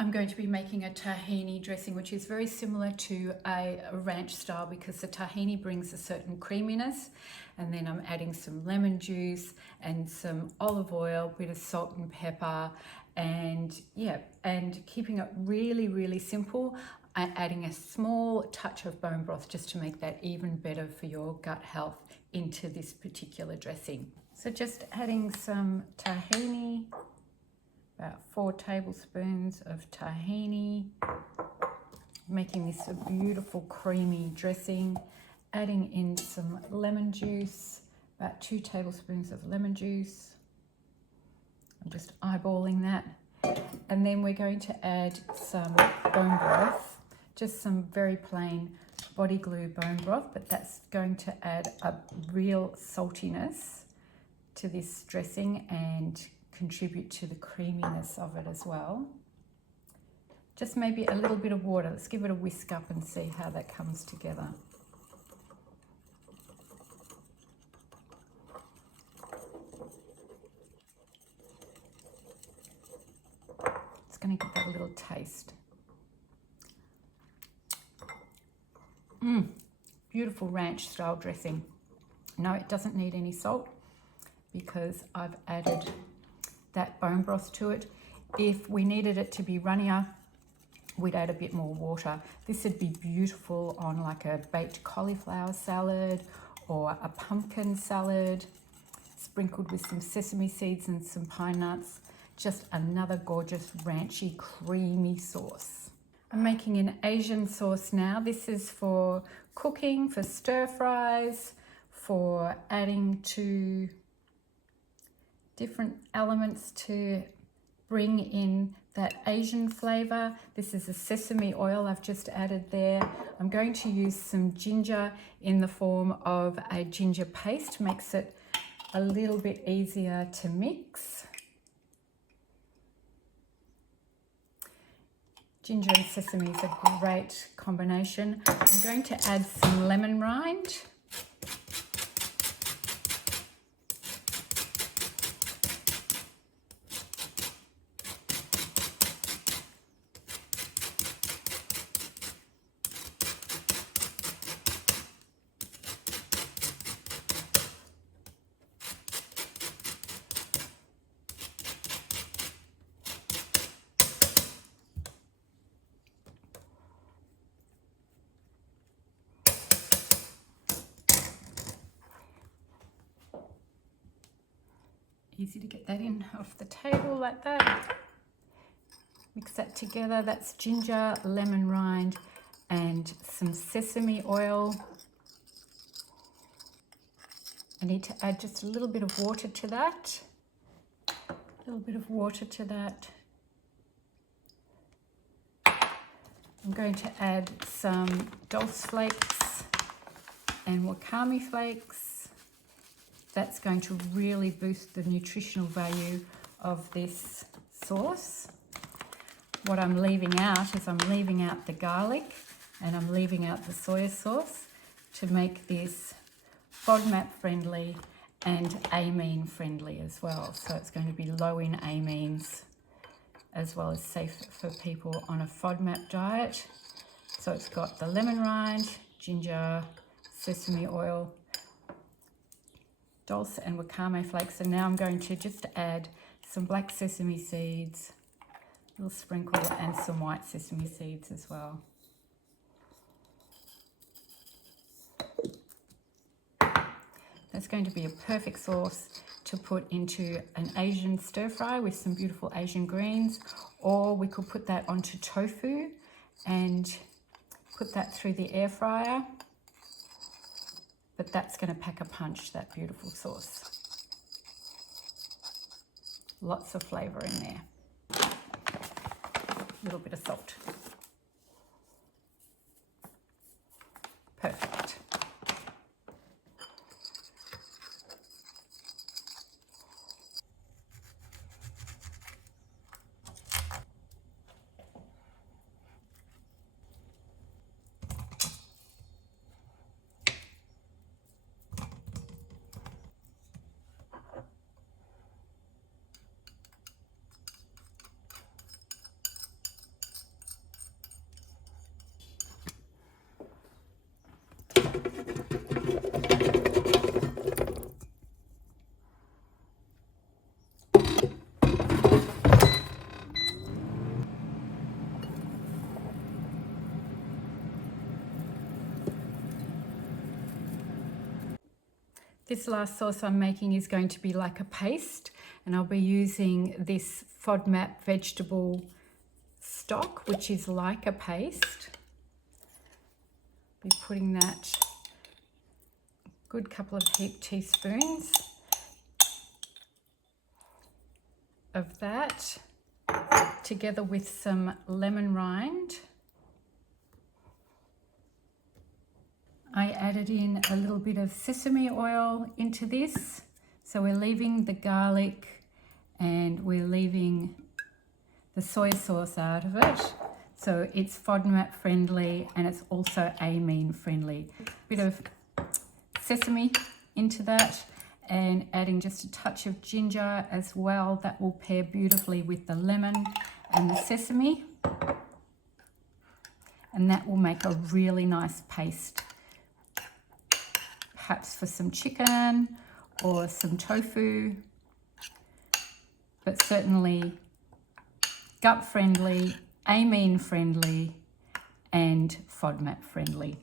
I'm going to be making a tahini dressing, which is very similar to a ranch style because the tahini brings a certain creaminess. And then I'm adding some lemon juice and some olive oil, a bit of salt and pepper, and keeping it really, really simple. Adding a small touch of bone broth just to make that even better for your gut health into this particular dressing. So just adding some tahini, about 4 tablespoons of tahini, making this a beautiful creamy dressing. Adding in some lemon juice, about 2 tablespoons of lemon juice. I'm just eyeballing that. And then we're going to add some bone broth, just some very plain body glue bone broth, but that's going to add a real saltiness to this dressing and contribute to the creaminess of it as well. Just maybe a little bit of water. Let's give it a whisk up and see how that comes together. It's going to give that a little taste. Beautiful ranch style dressing. No, it doesn't need any salt because I've added that bone broth to it. If we needed it to be runnier, we'd add a bit more water. This would be beautiful on like a baked cauliflower salad or a pumpkin salad, sprinkled with some sesame seeds and some pine nuts. Just another gorgeous ranchy, creamy sauce. I'm making an Asian sauce now. This is for cooking, for stir fries, for adding to different elements to bring in that Asian flavor. This is a sesame oil I've just added there. I'm going to use some ginger in the form of a ginger paste. Makes it a little bit easier to mix. Ginger and sesame is a great combination. I'm going to add some lemon rind. Easy to get that in off the table like that. Mix that together. That's ginger, lemon rind, and some sesame oil. I need to add just a little bit of water to that. A little bit of water to that. I'm going to add some dulse flakes and wakame flakes. That's going to really boost the nutritional value of this sauce. What I'm leaving out is I'm leaving out the garlic and I'm leaving out the soy sauce to make this FODMAP-friendly and amine-friendly as well. So it's going to be low in amines as well as safe for people on a FODMAP diet. So it's got the lemon rind, ginger, sesame oil, dulse and wakame flakes, and now I'm going to just add some black sesame seeds, a little sprinkle, and some white sesame seeds as well. That's going to be a perfect sauce to put into an Asian stir fry with some beautiful Asian greens, or we could put that onto tofu and put that through the air fryer. But that's going to pack a punch, that beautiful sauce. Lots of flavour in there. A little bit of salt. Perfect. This last sauce I'm making is going to be like a paste, and I'll be using this FODMAP vegetable stock, which is like a paste. Be putting that good couple of heaped teaspoons of that together with some lemon rind. I added in a little bit of sesame oil into this. So we're leaving the garlic and we're leaving the soy sauce out of it. So it's FODMAP friendly and it's also amine friendly. Bit of sesame into that and adding just a touch of ginger as well. That will pair beautifully with the lemon and the sesame. And that will make a really nice paste. Perhaps for some chicken or some tofu, but certainly gut friendly, amine friendly, and FODMAP friendly.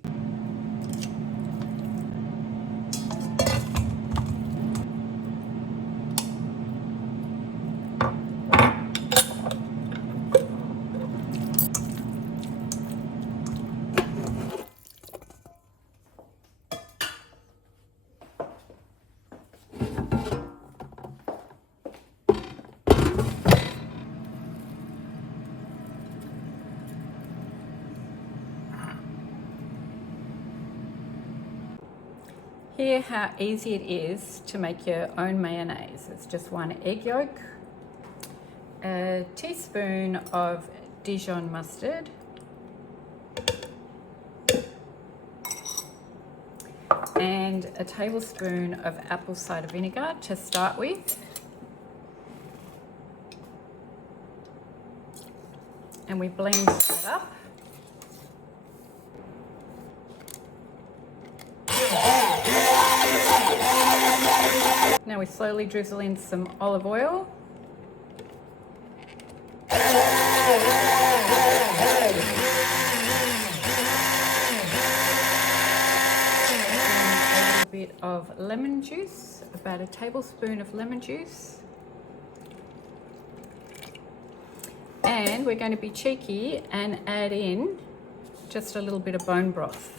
Hear how easy it is to make your own mayonnaise. It's just 1 egg yolk, a teaspoon of Dijon mustard, and a tablespoon of apple cider vinegar to start with. And we blend that up. Now we slowly drizzle in some olive oil. And a little bit of lemon juice, about a tablespoon of lemon juice. And we're going to be cheeky and add in just a little bit of bone broth.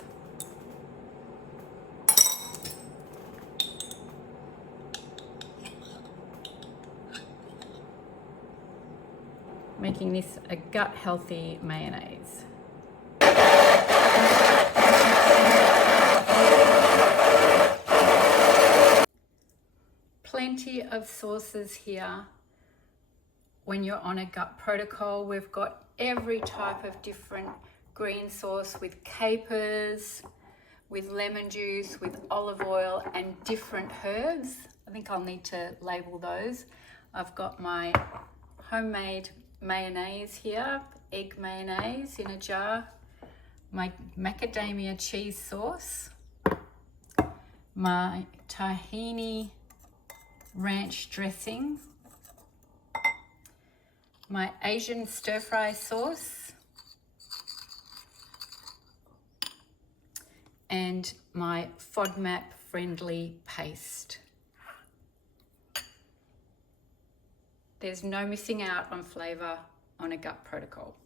Making this a gut healthy mayonnaise. Plenty of sauces here. When you're on a gut protocol, we've got every type of different green sauce with capers, with lemon juice, with olive oil, and different herbs. I think I'll need to label those. I've got my homemade mayonnaise here, egg mayonnaise in a jar, my macadamia cheese sauce, my tahini ranch dressing, my Asian stir-fry sauce, and my FODMAP friendly paste. There's no missing out on flavour on a gut protocol.